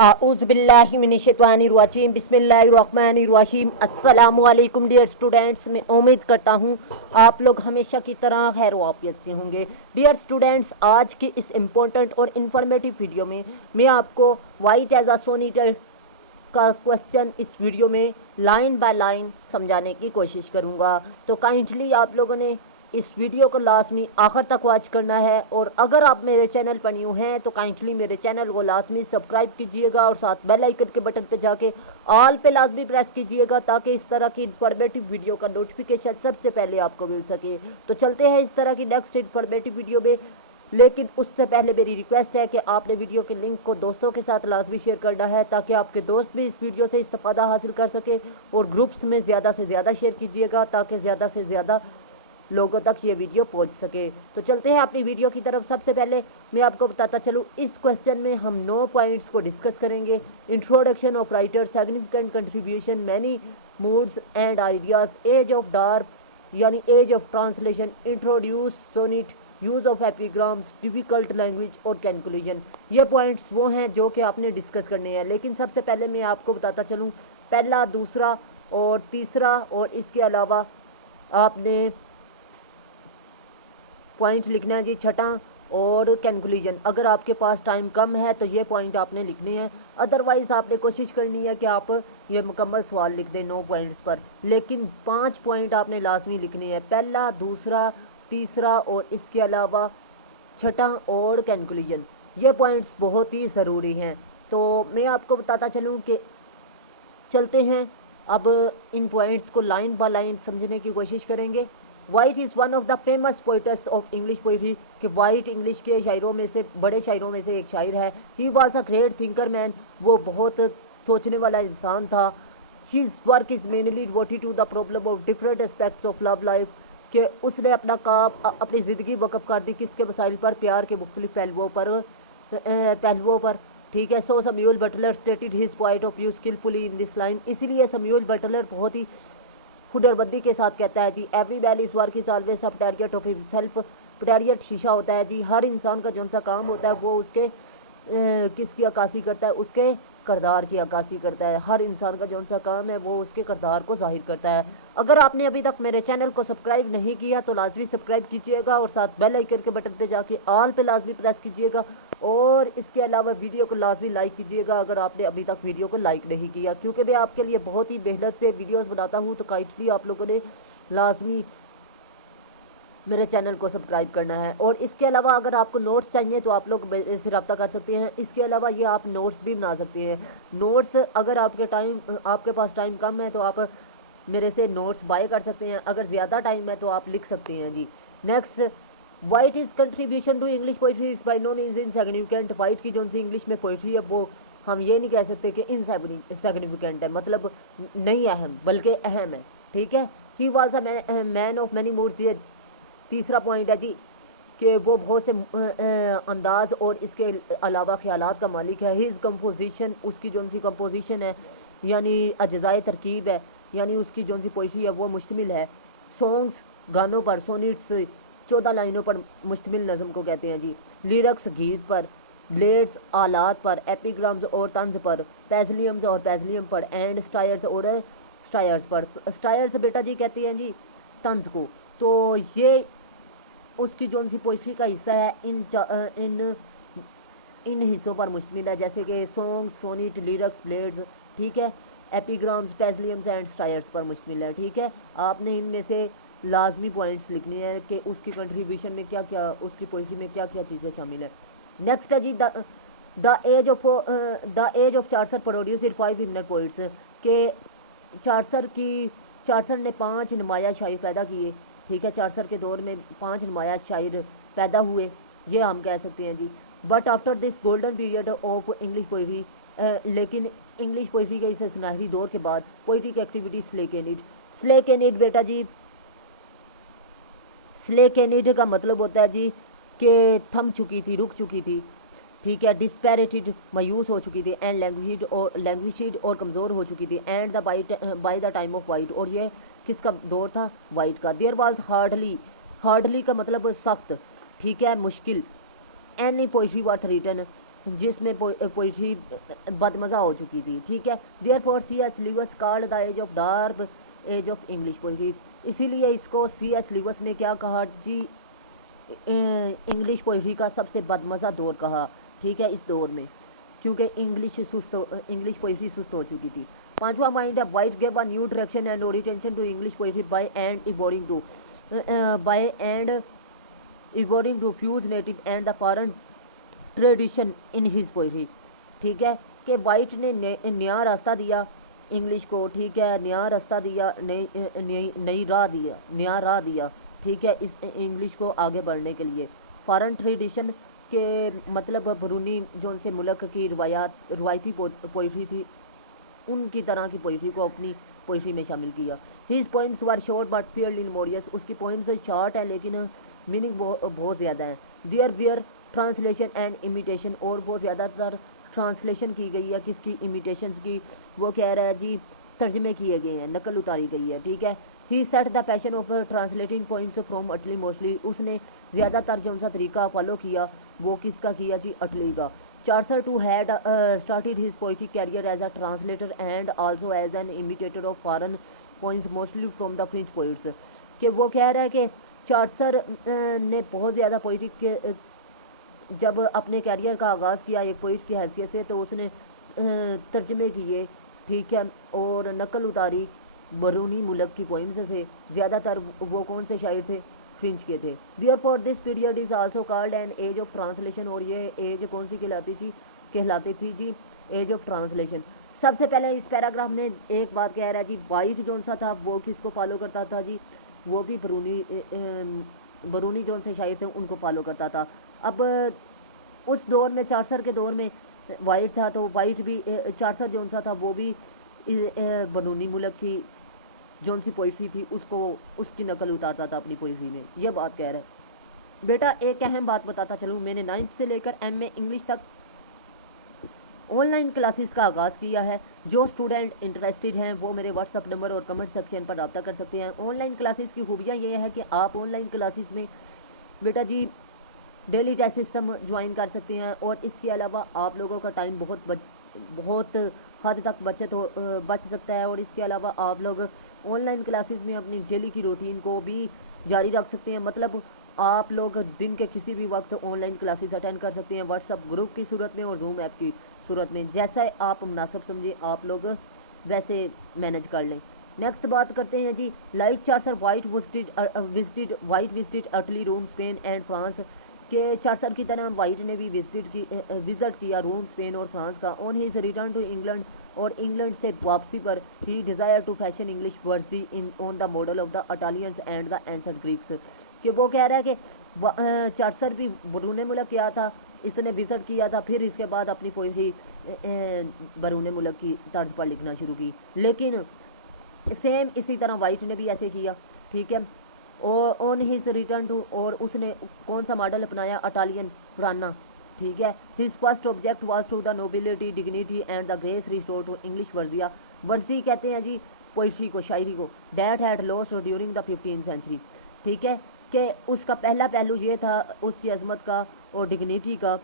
आऊज़बिल्लाहिमिनश्शैतानिर्रजीम बिस्मिल्लाहिर्रहमानिर्रहीम अस्सलामु अलैकुम डियर स्टूडेंट्स। मैं उम्मीद करता हूँ आप लोग हमेशा की तरह खैर वाफियत से होंगे। डियर स्टूडेंट्स, आज की इस इम्पोर्टेंट और इन्फॉर्मेटिव वीडियो में मैं आपको वाइट एज अ सोनीटर का क्वेश्चन इस वीडियो में लाइन बाय लाइन समझाने की कोशिश करूंगा। तो काइंडली आप लोगों ने इस वीडियो को लाजमी आखिर तक वॉच करना है, और अगर आप मेरे चैनल पर न्यू हैं तो काइंडली मेरे चैनल को लाजमी सब्सक्राइब कीजिएगा और साथ बेल आइकन के बटन पे जाके ऑल पे लाजमी प्रेस कीजिएगा ताकि इस तरह की इंफॉर्मेटिव वीडियो का नोटिफिकेशन सबसे पहले आपको मिल सके। तो चलते हैं इस तरह की नेक्स्ट इंफॉर्मेटिव वीडियो में, लेकिन उससे पहले मेरी रिक्वेस्ट है कि आपने वीडियो के लिंक को दोस्तों के साथ लाजमी शेयर करना है ताकि आपके दोस्त भी इस वीडियो से इस्तेफादा हासिल कर सके, और ग्रुप्स में ज़्यादा से ज़्यादा शेयर कीजिएगा ताकि ज़्यादा से ज़्यादा लोगों तक ये वीडियो पहुंच सके। तो चलते हैं अपनी वीडियो की तरफ। सबसे पहले मैं आपको बताता चलूँ, इस क्वेश्चन में हम 9 पॉइंट्स को डिस्कस करेंगे। Introduction of writer, significant contribution, many moods and ideas, age of dark यानी age of translation, introduce sonnet, use of epigrams, difficult language और कंक्लूजन। ये पॉइंट्स वो हैं जो कि आपने डिस्कस करने हैं। लेकिन सबसे पहले मैं आपको बताता चलूँ, पहला, दूसरा और तीसरा, और इसके अलावा आपने पॉइंट लिखना है जी छठा और कंक्लूजन। अगर आपके पास टाइम कम है तो ये पॉइंट आपने लिखने हैं, अदरवाइज़ आपने कोशिश करनी है कि आप ये मुकम्मल सवाल लिख दें 9 पॉइंट्स पर। लेकिन 5 पॉइंट आपने लाजमी लिखने हैं, पहला, दूसरा, तीसरा और इसके अलावा छठा और कंक्लूजन। ये पॉइंट्स बहुत ही ज़रूरी हैं। तो मैं आपको बताता चलूँ कि चलते हैं अब इन पॉइंट्स को लाइन बाय लाइन समझने की कोशिश करेंगे। White is one of the famous poets of English poetry, कि वाइट इंग्लिश के शायरों में से, बड़े शायरों में से एक शायर है। He was a great thinker man, वो बहुत सोचने वाला इंसान था। His work is mainly devoted to the problem of different aspects of love life, कि उसने अपना काम, अपनी ज़िंदगी वक़्फ़ कर दी किसके मसाइल पर, प्यार के मुख्तलिफ पहलुओं पर। ठीक है। So Samuel Butler stated his point of view skilfully in this line, इसलिए सम्यूल बटलर बहुत ही हुनरबंदी के साथ कहता है जी, every man is work is always a portrait of himself. Portrait शीशा होता है जी, हर इंसान का जौन सा काम होता है वो उसके किसकी अक्कासी करता है, उसके करदार की अक्कासी करता है। हर इंसान का जौन सा काम है वो उसके करदार को जाहिर करता है। अगर आपने अभी तक मेरे चैनल को सब्सक्राइब नहीं किया तो लाजमी सब्सक्राइब कीजिएगा और साथ बेल आइकन के बटन पे जाके ऑल पे लाजमी प्रेस कीजिएगा, और इसके अलावा वीडियो को लाजमी लाइक कीजिएगा अगर आपने अभी तक वीडियो को लाइक नहीं किया, क्योंकि मैं आपके लिए बहुत ही मेहनत से वीडियोस बनाता हूँ। तो काइंडली आप लोगों ने लाजमी मेरे चैनल को सब्सक्राइब करना है। और इसके अलावा अगर आपको नोट्स चाहिए तो आप लोग मेरे से रब्ता कर सकते हैं। इसके अलावा ये आप नोट्स भी बना सकते हैं। नोट्स अगर आपके पास टाइम कम है तो आप मेरे से नोट्स बाय कर सकते हैं, अगर ज़्यादा टाइम है तो आप लिख सकते हैं जी। Next, Wyatt is contribution to English poetry is by no means insignificant. Wyatt की जो सी इंग्लिश में पोइट्री है वो हम ये नहीं कह सकते कि इनसिग्निफिकेंट है, मतलब नहीं अहम, बल्कि अहम है। ठीक है। He was a man of many moods, ये तीसरा पॉइंट है जी, कि वो बहुत से अंदाज और इसके अलावा ख्यालात का मालिक है। हिज कंपोजिशन, उसकी जो सी कंपोजिशन है यानी अज्जाए तरकीब है, यानी उसकी जो सी पोइट्री है वो मुश्तमिल है सॉन्ग्स, गानों पर, सोनिट्स 14 लाइनों पर मुश्तमिल नज़म को कहते हैं जी। लिरिक्स गीत पर, ब्लेड्स आलात पर, एपिग्राम्स और तंज पर, पैजलियम्स और पैजलियम पर, एंड स्टायर्स और स्टायर्स पर। स्टायर्स बेटा जी कहती हैं जी तंज को। तो ये उसकी जो सी पोइट्री का हिस्सा है इन इन हिस्सों पर मुश्तमिल है, जैसे कि सॉन्ग, सोनिट, लिरिक्स, ब्लेड्स, ठीक है, एपिग्राम्स, पेजलियम्स एंड स्टायर्स पर मुश्तमिल है। ठीक है। आपने इनमें से लाजमी पॉइंट्स लिखने हैं कि उसकी कंट्रीब्यूशन में क्या क्या, उसकी पोइट्री में क्या क्या चीज़ें शामिल है। नेक्स्ट है जी the age of Chaucer producer 5 हिमनर पोइट्स, के चार्सर की चार्सर ने 5 नुमाया शायर पैदा किए। ठीक है। चार्सर के दौर में 5 नुमाया शायर पैदा हुए, ये हम कह सकते हैं जी। But after this golden period of English poetry, लेकिन इंग्लिश पोइट्री के इस सुनहरी दौर के बाद पोइट्रिक एक्टिविटी स्ले के नीड बेटा जी, स्ले कैनिड का मतलब होता है जी कि थम चुकी थी, रुक चुकी थी। ठीक है। डिस्पैरेटेड, मायूस हो चुकी थी, एंड लैंग्विशिड और कमज़ोर हो चुकी थी, and the by the time of white, और ये किसका दौर था, वाइट का। देयर वाज हार्डली, हार्डली का मतलब सख्त, ठीक है, मुश्किल, एनी पोइट्री वर्थ रिटन, जिसमें पोइट्री बदमज़ा हो चुकी थी, ठीक है। Therefore C.S. Lewis called the age of dark age of English poetry, इसीलिए इसको C.S. ल्यूइस ने क्या कहा जी, इंग्लिश पोइट्री का सबसे बदमज़ा दौर कहा, ठीक है, इस दौर में, क्योंकि इंग्लिश पोइट्री सुस्त हो चुकी थी। पांचवा माइंड है Wyatt gave a new direction and orientation to English poetry by and endeavouring to fuse native and the foreign tradition in his poetry, ठीक है, कि वाइट ने नया रास्ता दिया इंग्लिश को, ठीक है, नया रास्ता दिया, नई राह दिया, नया राह दिया, ठीक है, इस इंग्लिश को आगे बढ़ने के लिए। फॉरेन ट्रेडिशन के मतलब बरूनी जो उनसे मुल्क की रवायती पोइट्री थी, उनकी तरह की पोइट्री को अपनी पोइट्री में शामिल किया। His poems were short but fairly memorious, उसकी पोइम्स शॉर्ट है लेकिन मीनिंग बहुत ज़्यादा है। There were translation and imitation, और बहुत ज़्यादातर ट्रांसलेशन की गई है, किसकी, इमिटेशन की, वो कह रहा है जी तर्जमे किए गए हैं, नकल उतारी गई है, ठीक है। He set the passion of translating points from Italy mostly, उसने ज़्यादातर जो सा तरीका फॉलो किया वो किसका किया जी, अटली का। Chaucer too had started his poetic career as a translator and also as an imitator of foreign poems mostly from the French poets, कि वो कह रहा है कि चार्सर ने बहुत ज़्यादा पोइटिक के जब अपने कैरियर का आगाज़ किया एक पोइट की हैसियत से, तो उसने तर्जमे किए, ठीक है, और नकल उतारी बरूनी मुल्क की पोइम्स से। ज़्यादातर वो कौन से शायर थे, फ्रेंच के थे। Therefore this period is also called an age of translation, और ये एज कौन सी कहलाती थी जी, एज ऑफ ट्रांसलेशन। सबसे पहले इस पैराग्राफ में एक बात कह रहा है जी, वाइट जोन सा था वो किसको फॉलो करता था जी, वो भी बरूनी जोन से शायर थे उनको फॉलो करता था। अब उस दौर में, चार्सर के दौर में वाइट था, तो वाइट भी चार्सर जोन सा था वो भी बरूनी मुल्क की जोन सी पोइट्री थी उसको, उसकी नकल उतारता था अपनी पोइट्री में, ये बात कह रहा है। बेटा एक अहम बात बताता चलूँ, मैंने 9th से लेकर MA इंग्लिश तक ऑनलाइन क्लासेस का आगाज़ किया है। जो स्टूडेंट इंटरेस्टेड हैं वो मेरे व्हाट्सअप नंबर और कमेंट सेक्शन पर रब्ता कर सकते हैं। ऑनलाइन क्लासेस की खूबियाँ ये है कि आप ऑनलाइन क्लासेस में बेटा जी डेली टेस्ट सिस्टम ज्वाइन कर सकते हैं, और इसके अलावा आप लोगों का टाइम बहुत हद तक बच सकता है, और इसके अलावा आप लोग ऑनलाइन क्लासेस में अपनी डेली की रूटीन को भी जारी रख सकते हैं। मतलब आप लोग दिन के किसी भी वक्त ऑनलाइन क्लासेस अटेंड कर सकते हैं, व्हाट्सअप ग्रुप की सूरत में और जूम ऐप की सूरत में, जैसा आप मुनासिब समझे आप लोग वैसे मैनेज कर लें। नेक्स्ट बात करते हैं जी, like Chaucer Wyatt visited Italy, Rome, Spain and France, के चार्सर की तरह वाइट ने भी विजिट किया रोम, स्पेन और फ्रांस का। On his return to England, और इंग्लैंड से वापसी पर he desire to fashion English verse in on the model of the Italians and the ancient Greeks, कि वो कह रहा है कि चार्सर भी बरूने मुल्क गया था, इसने विजिट किया था, फिर इसके बाद अपनी पोइट्री बरूने मुल्क की तर्ज पर लिखना शुरू की। लेकिन सेम इसी तरह वाइट ने भी ऐसे किया, ठीक है। और ऑन हिज रिटर्न टू, और उसने कौन सा मॉडल अपनाया, अटालियन, पुराना, ठीक है। His first object was to the nobility, dignity and the grace restore to English verse, verse कहते हैं जी पोइट्री को, शायरी को, that had lost during the 15th century, ठीक है, कि उसका पहला पहलू ये था उसकी अजमत का और डिग्निटी का।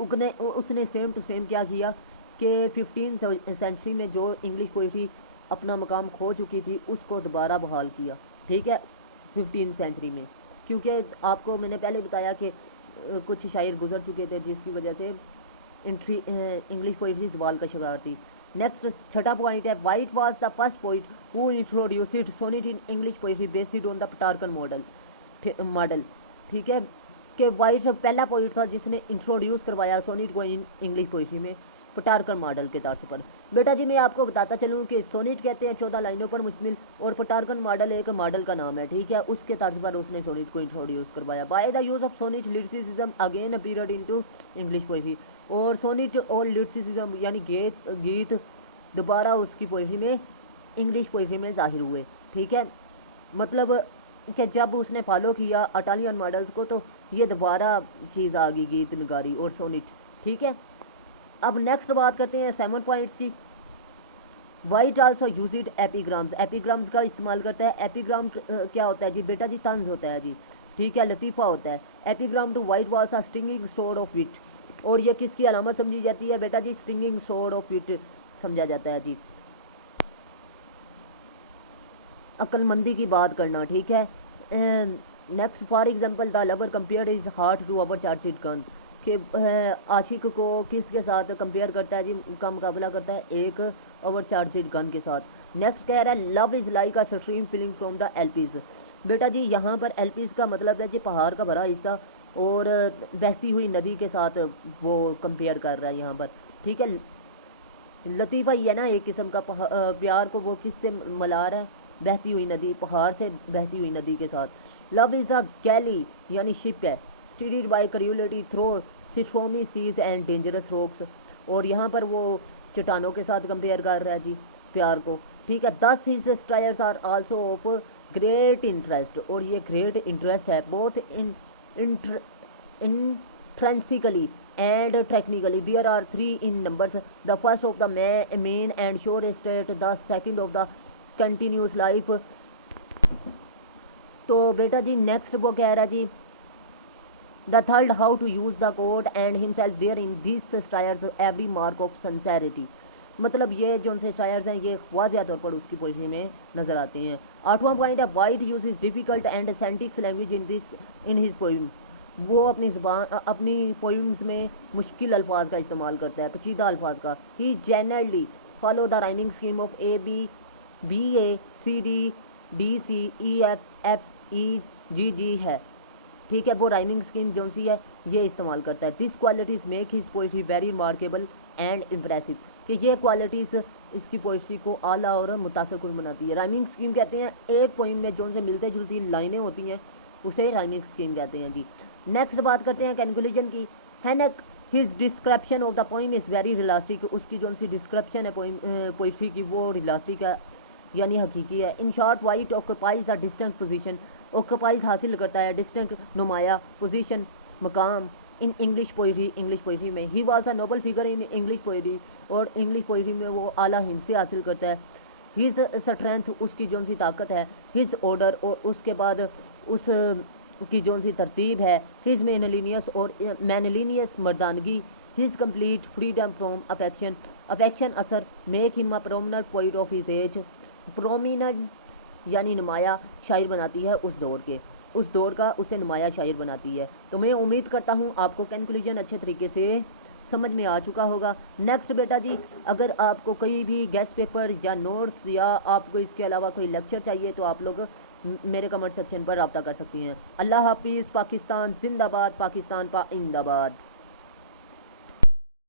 उसने सेम टू सेम क्या किया कि 15th सेंचुरी में जो इंग्लिश पोइट्री अपना मकाम खो चुकी थी उसको दोबारा बहाल किया, ठीक है, 15th सेंचुरी में। क्योंकि आपको मैंने पहले बताया कि कुछ शायर गुजर चुके थे जिसकी वजह से इंग्लिश पोइट्री सवाल का शिकार थी। नेक्स्ट छठा पॉइंट है, Wyatt was the first poet who introduced sonnet in English poetry based on the Petrarchan model, ठीक है, कि वाइट पहला पोइट था जिसने इंट्रोड्यूस करवाया सोनेट को इंग्लिश पोइट्री में पटार्कन मॉडल के तर्ज पर। बेटा जी मैं आपको बताता चलूँ कि सोनेट कहते हैं 14 लाइनों पर मुश्तमिल, और पटार्कन मॉडल एक मॉडल का नाम है, ठीक है, उसके तर्ज पर उसने सोनेट को इंट्रोड्यूस करवाया। By the use of sonnet lyricism again appeared into English poetry, और सोनेट और लिरिसिज्म यानी गीत दोबारा उसकी पोइट्री में, इंग्लिश पोइट्री में जाहिर हुए, ठीक है। मतलब कि जब उसने फॉलो किया अटालियन मॉडल्स को तो ये दोबारा चीज़ आ गई, गीत नगारी और सोनिट, ठीक है। अब नेक्स्ट बात करते हैं 7 पॉइंट्स की। वाइट आल्सो यूज इट एपीग्राम्स, एपीग्राम्स का इस्तेमाल करता है। एपीग्राम क्या होता है जी बेटा जी, तंज होता है जी, ठीक है, लतीफ़ा होता है। Epigram to Wyatt was a stinging स्टोर ऑफ विट, और ये किसकी अलामत समझी जाती है बेटा जी? स्टिंगिंग सोर्ड ऑफ विट समझा जाता है जी। अक्लमंदी की बात करना, ठीक है। Next for example the lover compare is heart to our charged gun, कि आशिक को किसके साथ कंपेयर करता है जी, का मुकाबला करता है एक ओवर चार्जिड गन के साथ। नेक्स्ट कह रहा है love is like a stream falling from the Alps. बेटा जी यहाँ पर एलपीज का मतलब है जी पहाड़ का भरा हिस्सा, और बहती हुई नदी के साथ वो कंपेयर कर रहा है यहाँ पर, ठीक है। लतीफ़ा ही है ना एक किस्म का, प्यार को वो किससे मला रहा है? बहती हुई नदी, पहाड़ से बहती हुई नदी के साथ। लव इज़ अ गैली यानी शिप है, steered by cruelty through stormy seas and dangerous rocks, और यहाँ पर वो चट्टानों के साथ कंपेयर कर रहा है जी प्यार को, ठीक है। Thus his satires are also of great interest, और ये ग्रेट इंटरेस्ट है both in intrinsically and technically. There are three in numbers. The first of the main and sure state, the second of the continuous life. तो बेटा जी next वो कह रहा है जी the third how to use the code and himself there in this satires every mark of sincerity. मतलब ये जो उनसे स्टायर्स हैं ये वाज़िया तौर पर उसकी पोइट्री में नज़र आते हैं। आठवां पॉइंट है Wyatt use is difficult and सेंटिक्स लैंग्वेज इन हिज पोइम। वो अपनी ज़बान अपनी पोइम्स में मुश्किल अल्फाज का इस्तेमाल करता है, पेचीदा अल्फाज का। He generally follow the rhyming scheme of A B B A C D D C E F F E G G है, ठीक है। वो राइमिंग स्कीम जो सी है ये इस्तेमाल करता है। This qualities make his poetry very remarkable and impressive, कि ये क्वालिटीज़ इसकी पोइट्री को आला और मुतासरकुन बनाती है। राइमिंग स्कीम कहते हैं एक पोइम में जो से मिलते जुलती लाइनें होती हैं उसे राइमिंग स्कीम कहते हैं जी। नेक्स्ट बात करते हैं कंक्लूजन की। हैनक his description of the poem is very realistic, उसकी जो सी डिस्क्रिप्शन है पोइट्री की वो रियलिस्टिक है यानी हकीकी है। In short white occupies a distant position, occupies हासिल करता है, डिस्टेंट नुमाया पोजीशन मकाम इन इंग्लिश पोइट्री में। ही was a Nobel figure in English poetry, और इंग्लिश पोइट्री में वो आला हिस्से हासिल करता है। हिज स्ट्रेंथ उसकी जो सी ताकत है, हिज ऑर्डर और उसके बाद उस की जो सी तरतीब है, हिज मैनलिनियस और मैनलिनियस मर्दानगी, his complete freedom from affection, affection असर make him a prominent poet of his age. Prominent यानी नुमाया शायर बनाती है उस दौर का उसे नुमाया शायर बनाती है। तो मैं उम्मीद करता हूँ आपको कंक्लूजन अच्छे तरीके से समझ में आ चुका होगा। नेक्स्ट बेटा जी अगर आपको कोई भी गेस्ट पेपर या नोट्स या आपको इसके अलावा कोई लेक्चर चाहिए तो आप लोग मेरे कमेंट सेक्शन पर रब्ता कर सकती हैं। अल्लाह हाफिज़। पाकिस्तान जिंदाबाद, पाकिस्तान पाइंदाबाद।